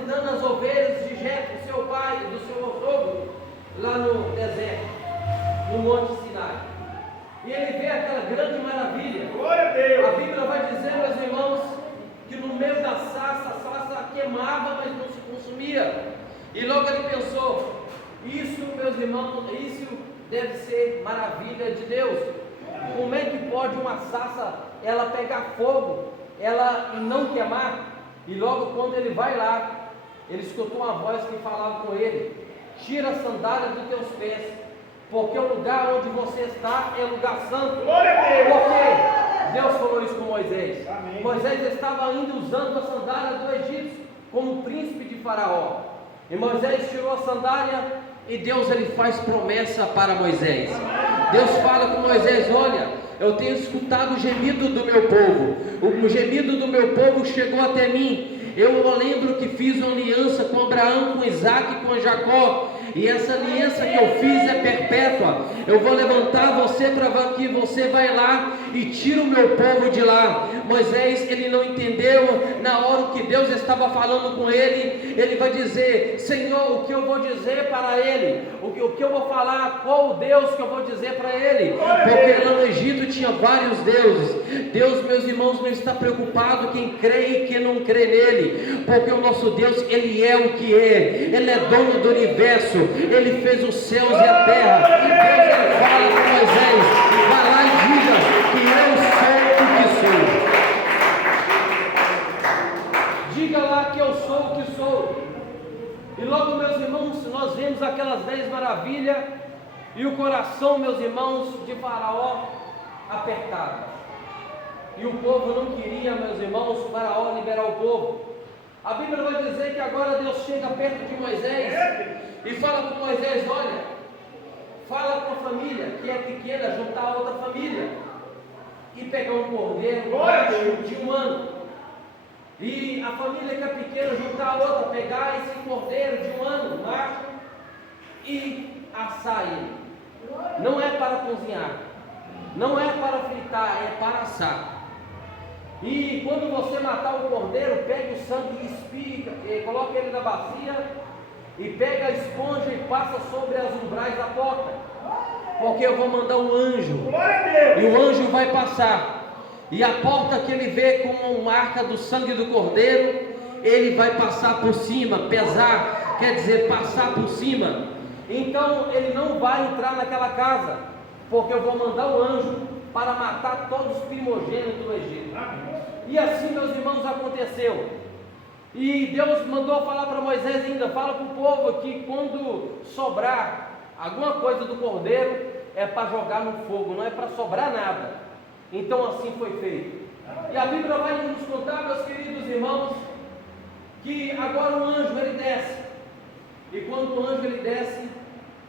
visitando as ovelhas de Jetro, seu pai, do seu sogro, lá no deserto, no Monte Sinai. E ele vê aquela grande maravilha. Glória a Deus. A Bíblia vai dizer, meus irmãos, que no meio da sarça, a sarça queimava, mas não se consumia. E logo ele pensou, isso, meus irmãos, isso deve ser maravilha de Deus. Como é que pode uma sarça, ela pegar fogo, ela não queimar? E logo quando ele vai lá, ele escutou uma voz que falava com ele: tira a sandália dos teus pés, porque o lugar onde você está é lugar santo. Glória a Deus. Porque Deus falou isso com Moisés. Amém. Moisés estava ainda usando a sandália do Egito como príncipe de Faraó. E Moisés tirou a sandália e Deus ele faz promessa para Moisés. Deus fala com Moisés: olha, eu tenho escutado o gemido do meu povo. O gemido do meu povo chegou até mim. Eu lembro que fiz uma aliança com Abraão, com Isaac e com Jacó. E essa aliança que eu fiz é perpétua. Eu vou levantar você para que você vai lá e tira o meu povo de lá. Moisés, ele não entendeu. Na hora que Deus estava falando com ele, ele vai dizer: Senhor, o que eu vou dizer para ele? O que eu vou falar? Qual o Deus que eu vou dizer para ele? Porque lá no Egito tinha vários deuses. Deus, meus irmãos, não está preocupado quem crê e quem não crê nele, porque o nosso Deus, ele é o que é. Ele é dono do universo. Ele fez os céus e a terra. Deus, ele fala com Moisés: vai lá e diga que eu sou o que sou. Diga lá que eu sou o que sou. E logo, meus irmãos, nós vemos aquelas 10 maravilhas e o coração, meus irmãos, de Faraó apertado. E o povo não queria, meus irmãos, Faraó liberar o povo. A Bíblia vai dizer que agora Deus chega perto de Moisés e fala com Moisés: olha, fala com a família que é pequena, juntar a outra família e pegar um cordeiro de 1 ano. E a família que é pequena, juntar a outra, pegar esse cordeiro de 1 ano, macho, e assar ele. Não é para cozinhar, não é para fritar, é para assar. E quando você matar o cordeiro, pegue o sangue e espiga, coloque ele na bacia e pega a esponja e passa sobre as umbrais da porta, porque eu vou mandar um anjo e o anjo vai passar, e a porta que ele vê como marca do sangue do cordeiro, ele vai passar por cima. Pesar quer dizer passar por cima. Então ele não vai entrar naquela casa, porque eu vou mandar o anjo para matar todos os primogênitos do Egito. E assim, meus irmãos, aconteceu. E Deus mandou falar para Moisés ainda: fala para o povo que quando sobrar alguma coisa do cordeiro, é para jogar no fogo, não é para sobrar nada. Então assim foi feito. E a Bíblia vai nos contar, meus queridos irmãos, que agora o anjo ele desce. E quando o anjo ele desce,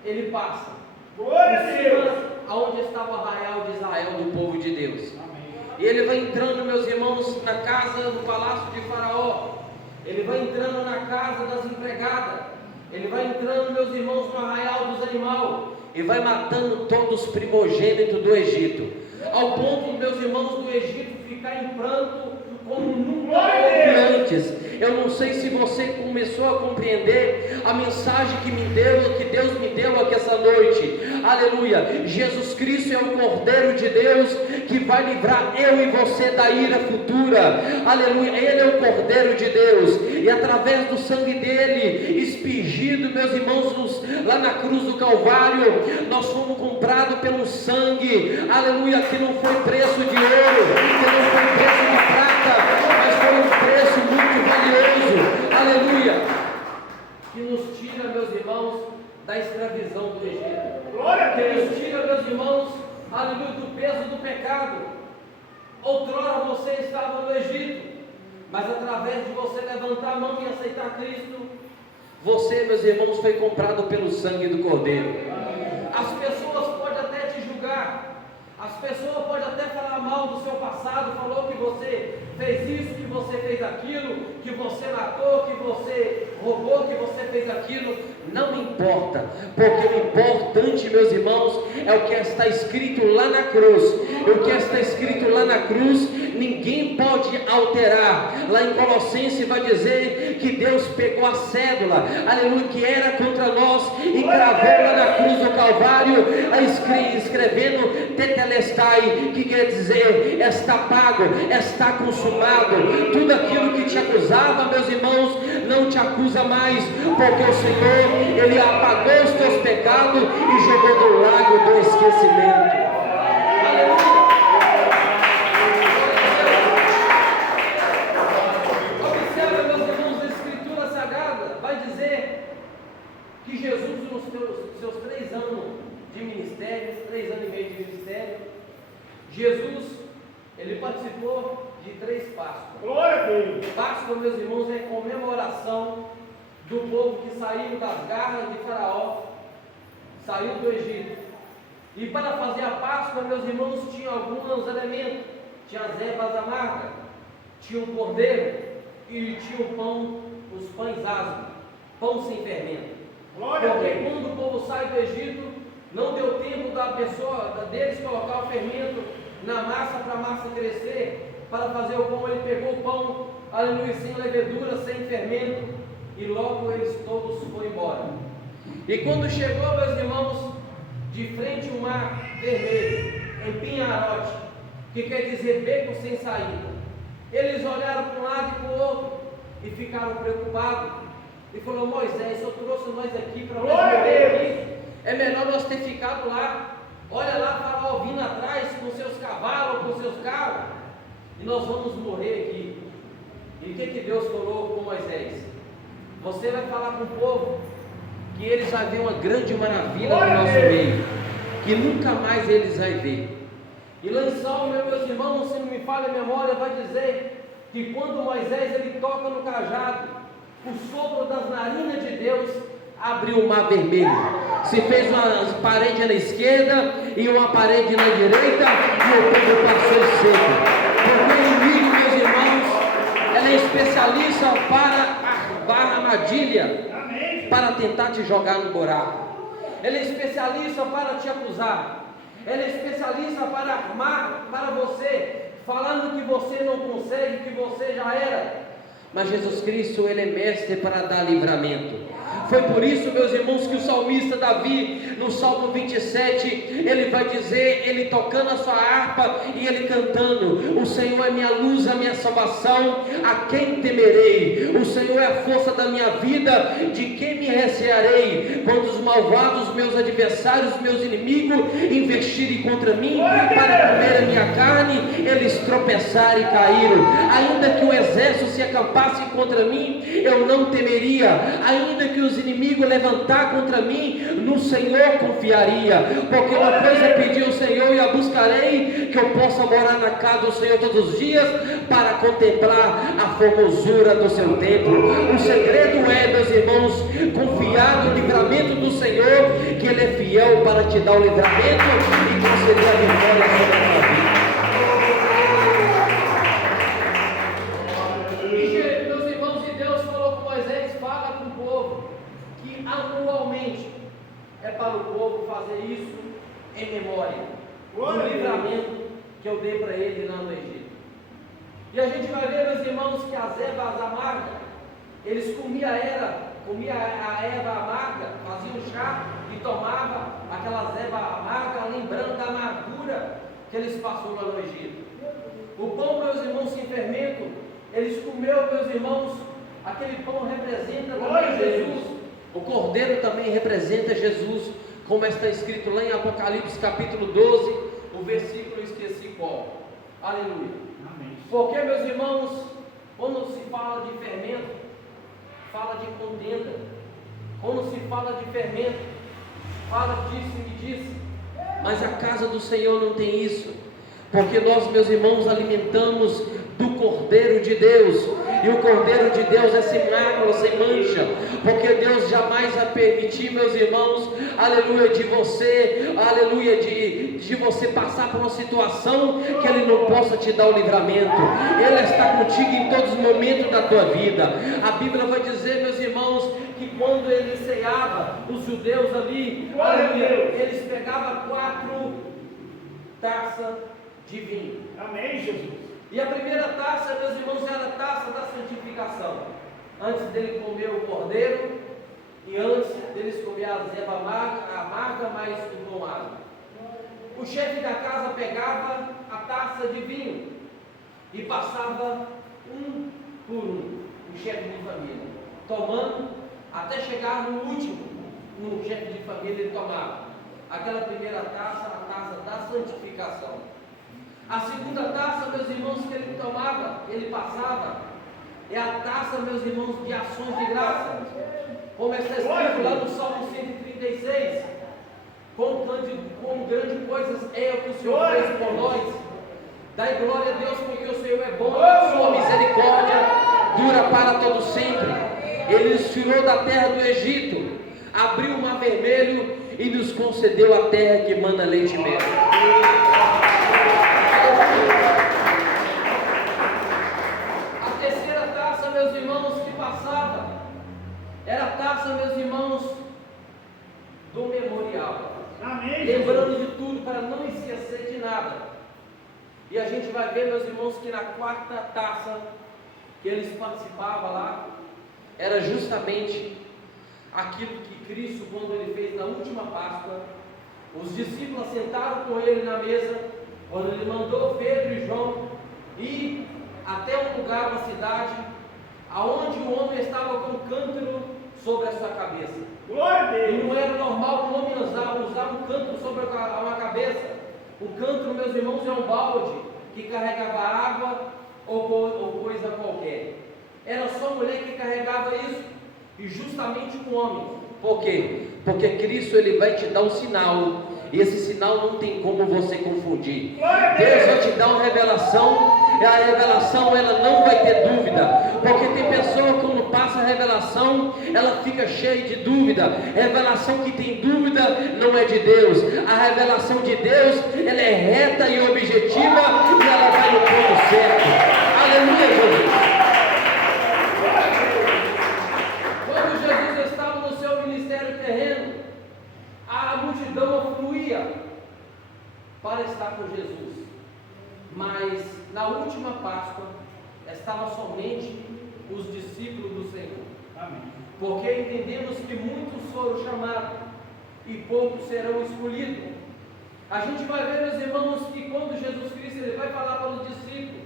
ele passa Glória a Deus. aonde estava o arraial de Israel, do povo de Deus. E ele vai entrando, meus irmãos, na casa, no palácio de Faraó. Ele vai entrando na casa das empregadas. Ele vai entrando, meus irmãos, no arraial dos animais. E vai matando todos os primogênitos do Egito. Ao ponto, meus irmãos, do Egito ficar em pranto como nunca houve antes. Eu não sei se você começou a compreender a mensagem que Deus me deu aqui essa noite. Aleluia. Jesus Cristo é o Cordeiro de Deus que vai livrar eu e você da ira futura. Aleluia. Ele é o Cordeiro de Deus. E através do sangue dele, expingido, meus irmãos, lá na cruz do Calvário, nós fomos comprados pelo sangue. Aleluia. Que não foi preço de ouro, que não foi preço de prata, mas foi um preço muito valioso. Aleluia. Que nos tira, meus irmãos, da escravidão do Egito. Que nos tira, meus irmãos, aleluia, do peso do pecado. Outrora você estava no Egito, mas através de você levantar a mão e aceitar Cristo, você, meus irmãos, foi comprado pelo sangue do Cordeiro. As pessoas podem até te julgar, as pessoas podem até falar mal do seu passado, falou que você fez isso, que você fez aquilo, que você matou, que você roubou, que você fez aquilo. Não importa, porque o importante, meus irmãos, é o que está escrito lá na cruz. O que está escrito lá na cruz ninguém pode alterar. Lá em Colossenses vai dizer que Deus pegou a cédula, aleluia, que era contra nós e gravou lá na cruz do Calvário, escrevendo tetelestai, que quer dizer está pago, está consumado. Tudo aquilo que te acusava, meus irmãos, não te acusa mais, porque o Senhor, Ele apagou os teus pecados e jogou no lago do esquecimento. Observa, meus irmãos, a Escritura Sagrada vai dizer que Jesus, nos seus 3 anos de ministério, 3 anos e meio de ministério, Jesus, Ele participou de 3 Páscoas. Glória a Deus. Páscoa, meus irmãos, é comemoração do povo que saiu das garras de Faraó, saiu do Egito. E para fazer a Páscoa, meus irmãos, tinha alguns elementos. Tinha as ervas amargas, tinha o cordeiro e tinha o pão, os pães asmos, pão sem fermento. Glória a Porque Deus. quando o povo sai do Egito, não deu tempo deles colocar o fermento na massa para a massa crescer, para fazer o pão. Ele pegou o pão, aleluia, sem levedura, sem fermento, e logo eles todos foram embora. E quando chegou, meus irmãos, de frente ao mar vermelho, em Pinharote, que quer dizer beco sem saída, eles olharam para um lado e para o outro e ficaram preocupados. E falou: Moisés, eu trouxe nós aqui para nós morrer aqui. É melhor nós ter ficado lá. Olha lá, Faraó vindo atrás com seus cavalos, com seus carros, e nós vamos morrer aqui. E o que Deus falou com Moisés? Você vai falar com o povo que eles vão ver uma grande maravilha no nosso meio, que nunca mais eles vão ver. E lá em Salmo, meus irmãos, se não me falha a memória, vai dizer que quando Moisés ele toca no cajado, o sopro das narinas de Deus abriu o mar vermelho. Se fez uma parede na esquerda e uma parede na direita, e o povo passou seco. Porque o inimigo, meus irmãos, ela é especialista para armar armadilha, para tentar te jogar no buraco. Ele é especialista para te acusar. Ele é especialista para armar para você, falando que você não consegue, que você já era. Mas Jesus Cristo, Ele é mestre para dar livramento. Foi por isso, meus irmãos, que o salmista Davi, no Salmo 27, ele vai dizer, ele tocando a sua harpa e ele cantando: o Senhor é minha luz, a minha salvação, a quem temerei? O Senhor é a força da minha vida, de quem me recearei? Quando os malvados, meus adversários, meus inimigos, investirem contra mim, para comer a minha carne, eles tropeçaram e caíram. Ainda que o exército se acampasse contra mim, eu não temeria. Ainda que os inimigos levantar contra mim, no Senhor confiaria, porque uma coisa é pedir ao Senhor e a buscarei, que eu possa morar na casa do Senhor todos os dias, para contemplar a formosura do seu templo. O segredo é, meus irmãos, confiar no livramento do Senhor, que Ele é fiel para te dar o livramento e conceder a vitória sobre a tua vida. Anualmente é para o povo fazer isso em memória do livramento que eu dei para ele lá no Egito. E a gente vai ver, meus irmãos, que as ervas amargas, eles comiam a erva amarga, faziam chá e tomavam aquelas ervas amargas, lembrando da amargura que eles passaram lá no Egito. O pão, meus irmãos, sem fermento, eles comeram, meus irmãos, aquele pão representa também Jesus. O cordeiro também representa Jesus, como está escrito lá em Apocalipse capítulo 12, o versículo eu esqueci qual. Aleluia. Amém. Porque, meus irmãos, quando se fala de fermento, fala de contenda. Quando se fala de fermento, fala disso e disso. Mas a casa do Senhor não tem isso, porque nós, meus irmãos, alimentamos do Cordeiro de Deus, e o Cordeiro de Deus é sem mácula, sem mancha, porque Deus jamais vai permitir, meus irmãos, aleluia, de você, aleluia, de você passar por uma situação que Ele não possa te dar o livramento. Ele está contigo em todos os momentos da tua vida. A Bíblia vai dizer, meus irmãos, que quando Ele ceava, os judeus ali, aleluia, eles pegavam 4 taças de vinho. Amém, Jesus. E a primeira taça, meus irmãos, era a taça da santificação. Antes dele comer o cordeiro e antes deles comer a azeva amarga, mas com água. O chefe da casa pegava a taça de vinho e passava um por um, o chefe de família, tomando até chegar no último, no chefe de família ele tomava. Aquela primeira taça, a taça da santificação. A segunda taça, meus irmãos, que ele tomava, ele passava, é a taça, meus irmãos, de ações de graça. Como está escrito lá no Salmo 136, quão grande coisas é o que o Senhor fez por nós. Dai glória a Deus, porque o Senhor é bom, sua misericórdia dura para todo sempre. Ele nos tirou da terra do Egito, abriu o mar vermelho e nos concedeu a terra que manda leite e mel. A terceira taça, meus irmãos, que passava, era a taça, meus irmãos, do memorial. Amém. Lembrando de tudo, para não esquecer de nada. E a gente vai ver, meus irmãos, que na quarta taça que eles participavam lá, era justamente aquilo que Cristo, quando ele fez na última Páscoa, os discípulos sentaram com ele na mesa, quando ele mandou Pedro e João ir até um lugar, uma cidade, aonde o homem estava com um cântaro sobre a sua cabeça. Glória a Deus. E não era normal o homem usar um cântaro sobre uma cabeça. O cântaro, meus irmãos, é um balde que carregava água ou coisa qualquer. Era só a mulher que carregava isso, e justamente o homem. Por quê? Porque Cristo ele vai te dar um sinal, e esse sinal não tem como você confundir. Deus vai te dar uma revelação, e a revelação ela não vai ter dúvida, porque tem pessoa que quando passa a revelação, ela fica cheia de dúvida. Revelação que tem dúvida não é de Deus. A revelação de Deus, ela é reta e objetiva, e ela vai no ponto certo. Aleluia, Jesus. Quando Jesus estava no seu ministério terreno, a multidão fluía para estar com Jesus, mas na última Páscoa estava somente os discípulos do Senhor. Amém. Porque entendemos que muitos foram chamados e poucos serão escolhidos. A gente vai ver, meus irmãos, que quando Jesus Cristo ele vai falar para os discípulos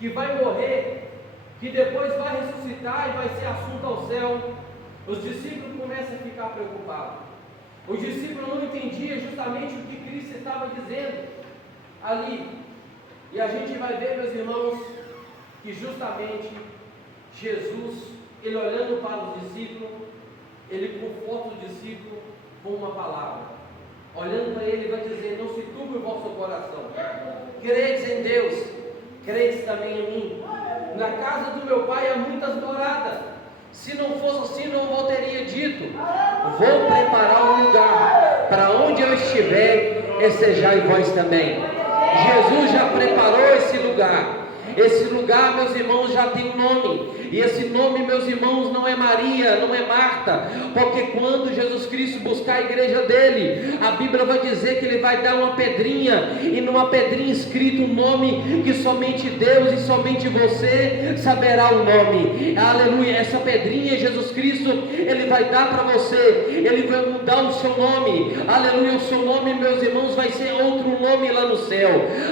que vai morrer, que depois vai ressuscitar e vai ser assunto ao céu, os discípulos começam a ficar preocupados. Os discípulos não entendiam justamente o que Cristo estava dizendo ali. E a gente vai ver, meus irmãos, que justamente Jesus, ele olhando para os discípulos, ele conforta os discípulos com uma palavra. Olhando para ele, vai dizer: não se turbe o vosso coração. Credes em Deus, credes também em mim. Na casa do meu pai há muitas moradas. Se não fosse assim, não eu teria dito: vou preparar um lugar, para onde eu estiver, estejai vós também. Jesus já preparou esse lugar. Esse lugar, meus irmãos, já tem um nome. E esse nome, meus irmãos, não é Maria, não é Marta. Porque quando Jesus Cristo buscar a igreja dele, a Bíblia vai dizer que ele vai dar uma pedrinha, e numa pedrinha escrito um nome que somente Deus e somente você saberá o nome. Aleluia. Essa pedrinha, Jesus Cristo, ele vai dar para você. Ele vai mudar o seu nome. Aleluia. O seu nome, meus irmãos, vai ser outro nome lá no céu.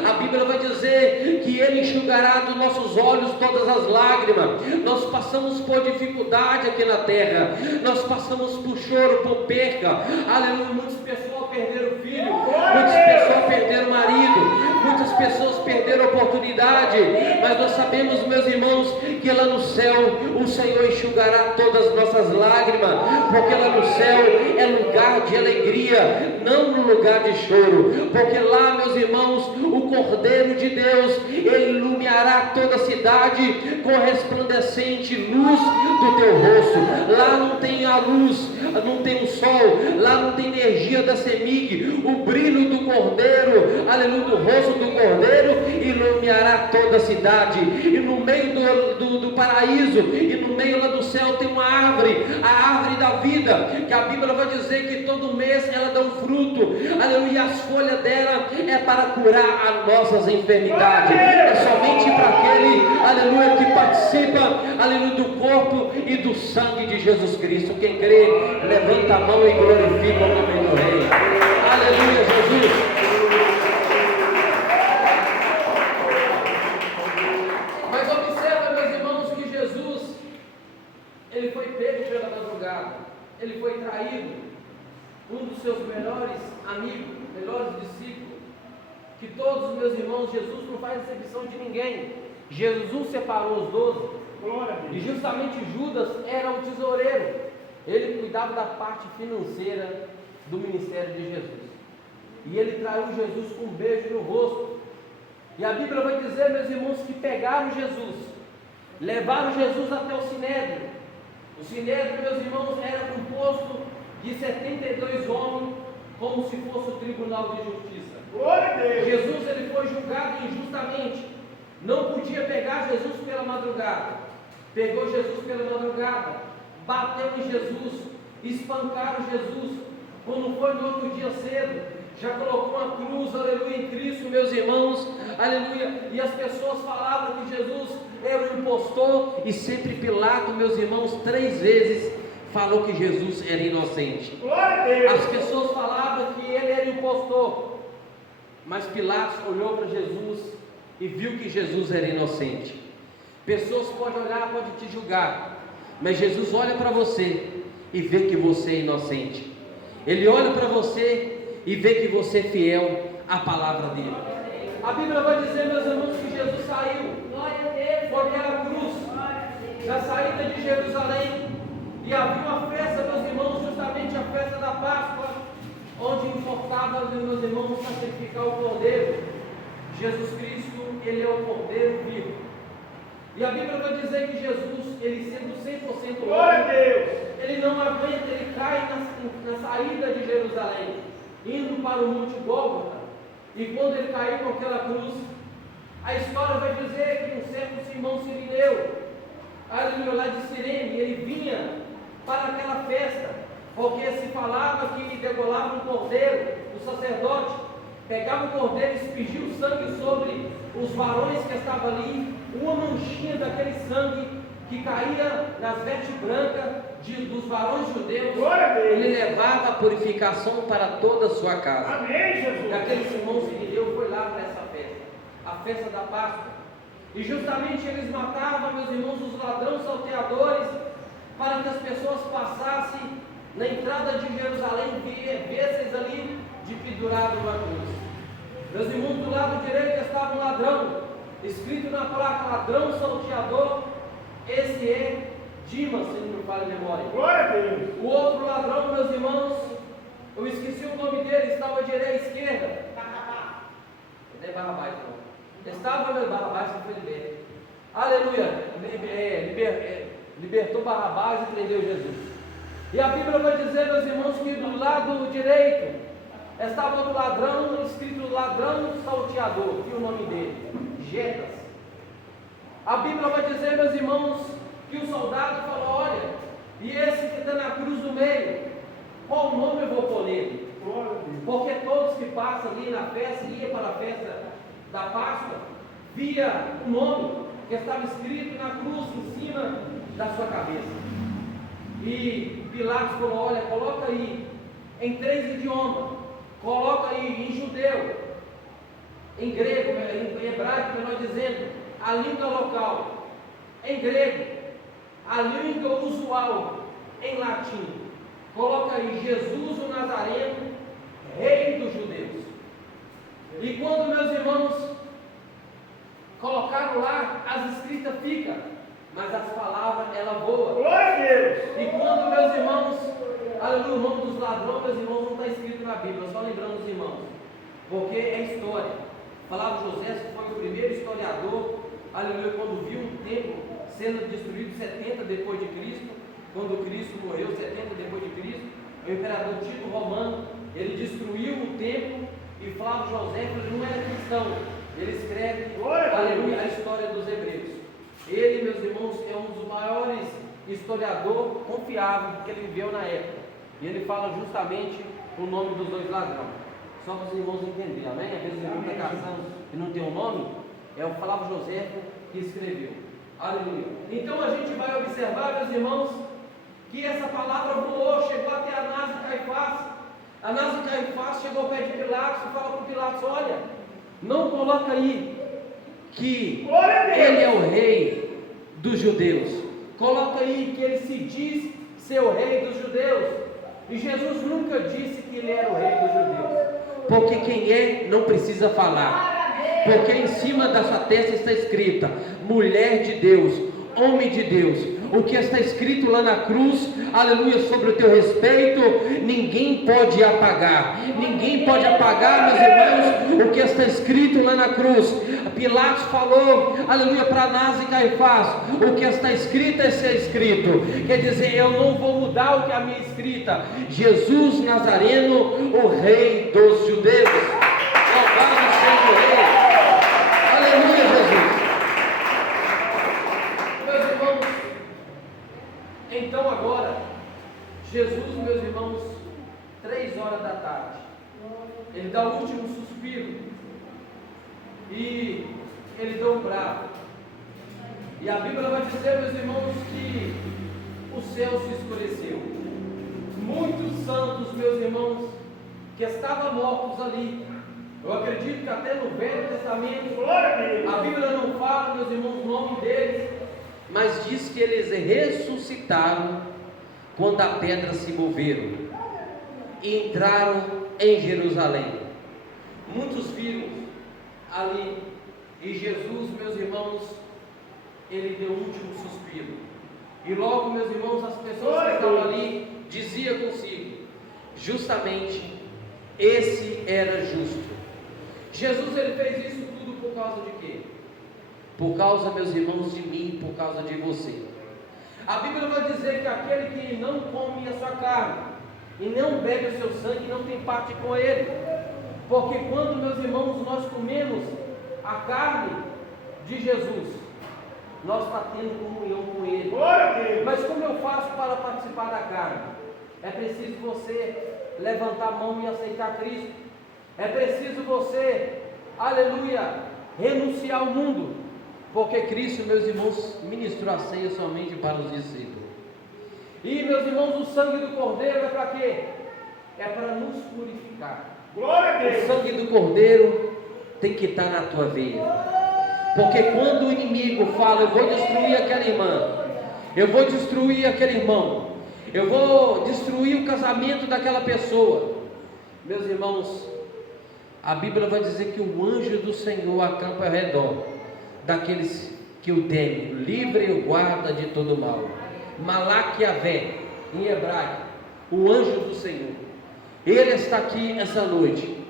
A Bíblia vai dizer que ele enxugará dos nossos olhos todas as lágrimas. Nós passamos por dificuldade aqui na terra, nós passamos por choro, por perca. Aleluia. Muitas pessoas perderam filho, muitas pessoas perderam marido, muitas pessoas perderam oportunidade, mas nós sabemos, meus irmãos, que lá no céu o Senhor enxugará todas as nossas lágrimas, porque lá no céu é lugar de alegria, não no lugar de choro, porque lá, meus irmãos, o Cordeiro de Deus, ele iluminará toda a cidade com resplandecente luz do teu rosto. Lá não tem a luz, não tem o sol, lá não tem energia da CEMIG, o brilho do Cordeiro, aleluia, do rosto do Cordeiro, iluminará toda a cidade, e no meio do paraíso, e no meio lá do céu tem uma árvore, a árvore da vida, que a Bíblia vai dizer que todo mês ela dá um fruto, aleluia, e as folhas dela é para curar as nossas enfermidades, é somente para aquele, aleluia, que participa, aleluia, do corpo e do sangue de Jesus Cristo. Quem crê, levanta a mão e glorifica o nome do Rei. Aleluia, Jesus. Mas observa, meus irmãos, que Jesus, ele foi pego pela madrugada, ele foi traído, um dos seus melhores amigos, melhores discípulos, que todos os meus irmãos, Jesus não faz exceção de ninguém. Jesus separou os 12, e justamente Judas era o tesoureiro, ele cuidava da parte financeira do ministério de Jesus, e ele traiu Jesus com um beijo no rosto. E a Bíblia vai dizer, meus irmãos, que pegaram Jesus, levaram Jesus até o Sinédrio. O Sinédrio, meus irmãos, era composto de 72 homens, como se fosse o tribunal de justiça. Jesus, ele foi julgado injustamente, não podia pegar Jesus pela madrugada, pegou Jesus pela madrugada, bateu em Jesus, espancaram Jesus. Quando foi no outro dia cedo, já colocou uma cruz, aleluia, em Cristo, meus irmãos, aleluia, e as pessoas falavam que Jesus era um impostor, e sempre Pilatos, meus irmãos, 3 vezes falou que Jesus era inocente. As pessoas falavam que ele era impostor, mas Pilatos olhou para Jesus e viu que Jesus era inocente. Pessoas podem olhar, podem te julgar, mas Jesus olha para você e vê que você é inocente. Ele olha para você e vê que você é fiel à palavra dele. A Bíblia vai dizer, meus irmãos, que Jesus saiu por aquela cruz, na saída de Jerusalém, e havia uma festa, meus irmãos, justamente a festa da Páscoa, onde importava, meus irmãos, sacrificar o Cordeiro. Jesus Cristo, ele é o Cordeiro vivo. E a Bíblia vai dizer que Jesus, ele sendo 100% homem, ele não aguenta, ele cai na saída de Jerusalém, indo para o Monte Gólgota. E quando ele caiu com aquela cruz, a história vai dizer que um certo Simão Sirineu, aleluia, lá de Cirene, ele vinha para aquela festa, porque se falava que degolava um cordeiro, o sacerdote pegava o cordeiro e espegia o sangue sobre os varões que estavam ali, uma manchinha daquele sangue que caía nas vestes brancas dos varões judeus, ele levava a purificação para toda a sua casa. Amém, Jesus. E aquele Simão Sirineu foi lá para essa festa, a festa da Páscoa, e justamente eles matavam, meus irmãos, os ladrões salteadores, para que as pessoas passassem na entrada de Jerusalém, vissem ali de pendurado uma cruz. Meus irmãos, do lado direito estava um ladrão, escrito na placa, ladrão salteador, esse é Dimas, se não me falha a memória. Glória a Deus. O outro ladrão, meus irmãos, eu esqueci o nome dele, estava à direita, à esquerda. Não é Barrabás, não. Estava no Barrabás, que foi liberto. Aleluia, libertou Barrabás e prendeu Jesus. E a Bíblia vai dizer, meus irmãos, que do lado direito estava o ladrão, escrito ladrão salteador, e o nome dele, Jetas. A Bíblia vai dizer, meus irmãos, que o soldado falou: olha, e esse que está na cruz do meio, qual nome eu vou pôr nele? Porque todos que passam ali na festa, iam para a festa da Páscoa, via o nome que estava escrito na cruz em cima da sua cabeça. E Pilatos falou: olha, coloca aí em 3 idiomas, coloca aí em judeu, em grego, em hebraico, melhor dizendo, a língua local, em grego, a língua usual, em latim, coloca aí Jesus o Nazareno, Rei dos Judeus. E quando, meus irmãos, colocaram lá, as escritas ficam, mas as palavras, ela voa. Glória a Deus. E quando, meus irmãos, aleluia, o nome dos ladrões, meus irmãos, não está escrito na Bíblia, só lembrando os irmãos, porque é história. Falava José, que foi o primeiro historiador, aleluia, quando viu um templo sendo destruído 70 depois de Cristo, quando Cristo morreu, 70 depois de Cristo, o imperador Tito Romano, ele destruiu o templo e Flávio Joséfo não era cristão. Ele escreve, aleluia, a história dos hebreus. Ele, meus irmãos, é um dos maiores historiadores confiáveis que ele viveu na época. E ele fala justamente o nome dos dois ladrões. Só para os irmãos entenderem, amém? Às vezes ele está caçando e não tem um nome, é o Flávio Joséfo que escreveu. Aleluia. Então a gente vai observar, meus irmãos, que essa palavra voou, chegou até Anás e Caifás. Anás e Caifás chegou ao pé de Pilatos e falou para Pilatos: olha, não coloca aí que ele é o rei dos judeus. Coloca aí que ele se diz ser o rei dos judeus. E Jesus nunca disse que ele era o rei dos judeus. Porque quem é não precisa falar. Porque em cima da sua testa está escrita: mulher de Deus, homem de Deus. O que está escrito lá na cruz, aleluia, sobre o teu respeito, ninguém pode apagar. Ninguém pode apagar, meus irmãos, o que está escrito lá na cruz. Pilatos falou, aleluia, para Anás e Caifás: o que está escrito é ser escrito. Quer dizer, eu não vou mudar o que a minha escrita. Jesus Nazareno, o rei dos judeus. Louvado seja o rei. Aleluia, Jesus. Meus irmãos, então agora, Jesus, meus irmãos, 3 horas da tarde, ele dá o último suspiro, e ele deu um brado, e a Bíblia vai dizer, meus irmãos, que o céu se escureceu. Muitos santos, meus irmãos, que estavam mortos ali, eu acredito que até no Velho Testamento, a Bíblia não fala, meus irmãos, o nome deles, mas diz que eles ressuscitaram quando a pedra se moveram e entraram em Jerusalém. Muitos viram ali, e Jesus, meus irmãos, ele deu o último suspiro, e logo, meus irmãos, as pessoas que estavam ali diziam consigo: justamente esse era justo. Jesus, ele fez isso tudo por causa de quê? Por causa, meus irmãos, de mim, por causa de você. A Bíblia vai dizer que aquele que não come a sua carne e não bebe o seu sangue não tem parte com ele. Porque quando, meus irmãos, nós comemos a carne de Jesus, nós estamos tendo comunhão com ele. Mas como eu faço para participar da carne? É preciso você levantar a mão e aceitar Cristo. É preciso você, aleluia, renunciar ao mundo. Porque Cristo, meus irmãos, ministrou a ceia somente para os discípulos. E, meus irmãos, o sangue do Cordeiro é para quê? É para nos purificar. Glória a Deus. O sangue do Cordeiro tem que estar na tua veia. Porque quando o inimigo fala: eu vou destruir aquela irmã, eu vou destruir aquele irmão, eu vou destruir o casamento daquela pessoa, meus irmãos, a Bíblia vai dizer que o anjo do Senhor acampa ao redor daqueles que o temem, livre e guarda de todo mal. Malaquiavé, em hebraico, o anjo do Senhor, ele está aqui essa noite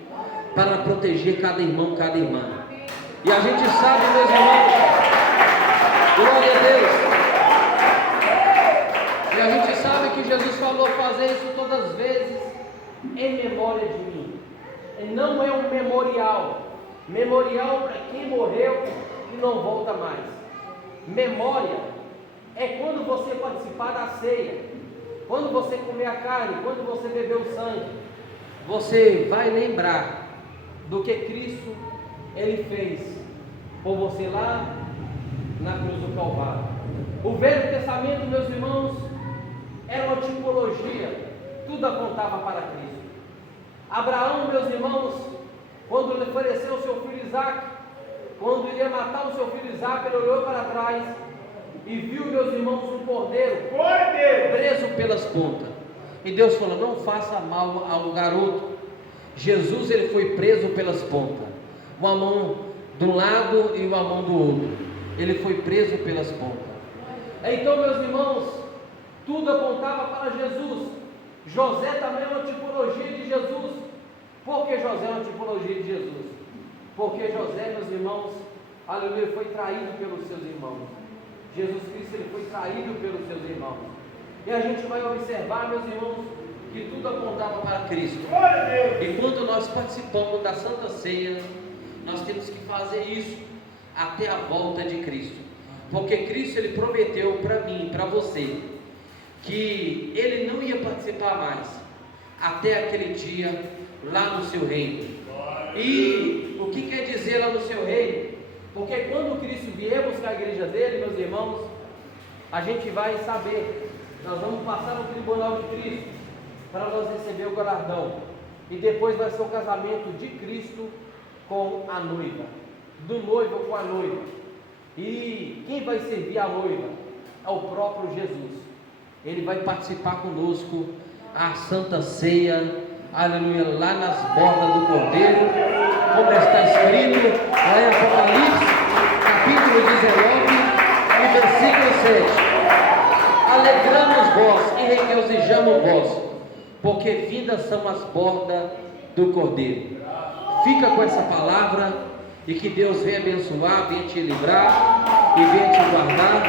para proteger cada irmão, cada irmã. E a gente sabe, meus irmãos, glória a Deus, e a gente sabe que Jesus falou fazer isso todas as vezes em memória de mim. E não é um memorial para quem morreu e não volta mais. Memória é quando você participar da ceia, quando você comer a carne, quando você beber o sangue, você vai lembrar do que Cristo ele fez por você lá na cruz do Calvário. O Velho Testamento, meus irmãos, era uma tipologia, tudo apontava para Cristo. Abraão, meus irmãos, quando ele ofereceu o seu filho Isaque, quando ele ia matar o seu filho Isaque, ele olhou para trás e viu, meus irmãos, um cordeiro preso pelas pontas. E Deus falou: não faça mal ao garoto. Jesus, ele foi preso pelas pontas, uma mão de um lado e uma mão do outro. Ele foi preso pelas pontas. Então, meus irmãos, tudo apontava para Jesus. José também é uma tipologia de Jesus. Por que José é uma tipologia de Jesus? Porque José, meus irmãos, aleluia, foi traído pelos seus irmãos. Jesus Cristo, ele foi traído pelos seus irmãos. E a gente vai observar, meus irmãos, que tudo apontava para Cristo. E quando nós participamos da Santa Ceia, nós temos que fazer isso até a volta de Cristo. Porque Cristo, Ele prometeu para mim, para você, que Ele não ia participar mais até aquele dia lá no seu reino. E o que quer dizer lá no seu reino? Porque quando Cristo vier buscar a igreja dele, meus irmãos, a gente vai saber, nós vamos passar no tribunal de Cristo para nós receber o galardão. E depois vai ser o casamento de Cristo com a noiva, do noivo com a noiva. E quem vai servir a noiva? É o próprio Jesus. Ele vai participar conosco a Santa Ceia, aleluia, lá nas bordas do Cordeiro, como está escrito lá em Apocalipse, capítulo 19, e versículo 7. Alegramos vós e regozijamos vós, porque vindas são as bordas do Cordeiro. Fica com essa palavra e que Deus venha abençoar, venha te livrar e venha te guardar,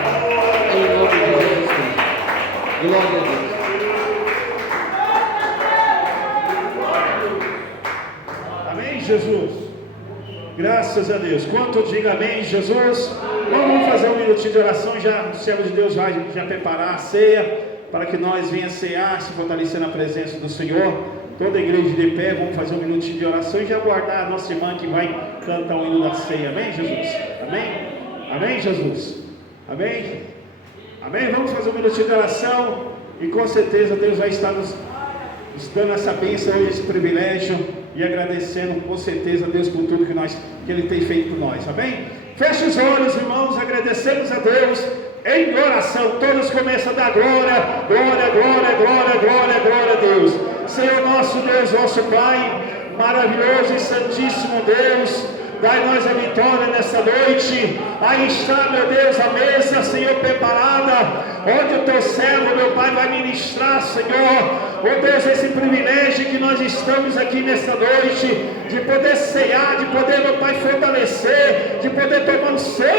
em nome de Jesus Cristo. Glória a Deus. Amém, Jesus? Graças a Deus. Quanto diga amém, Jesus? Vamos fazer um minutinho de oração. Já o servo de Deus vai já preparar a ceia para que nós venhamos cear, se fortalecer na presença do Senhor. Toda a igreja de pé, vamos fazer um minutinho de oração e já aguardar a nossa irmã que vai cantar o hino da ceia. Amém, Jesus? Amém? Amém, Jesus? Amém? Amém? Vamos fazer um minutinho de oração e com certeza Deus vai estar nos dando essa bênção hoje, esse privilégio, e agradecendo com certeza a Deus por tudo que Ele tem feito por nós. Amém? Feche os olhos, irmãos, agradecemos a Deus em oração. Todos começam a dar glória, glória, glória, glória, glória, glória a Deus. Senhor nosso Deus, nosso Pai, maravilhoso e santíssimo Deus, dai-nós a vitória nessa noite. Aí está, meu Deus, a mesa, Senhor, preparada, onde o teu servo, meu Pai, vai ministrar, Senhor. Oh Deus, esse privilégio que nós estamos aqui nessa noite, de poder cear, de poder, meu Pai, fortalecer, de poder tomar um ceia.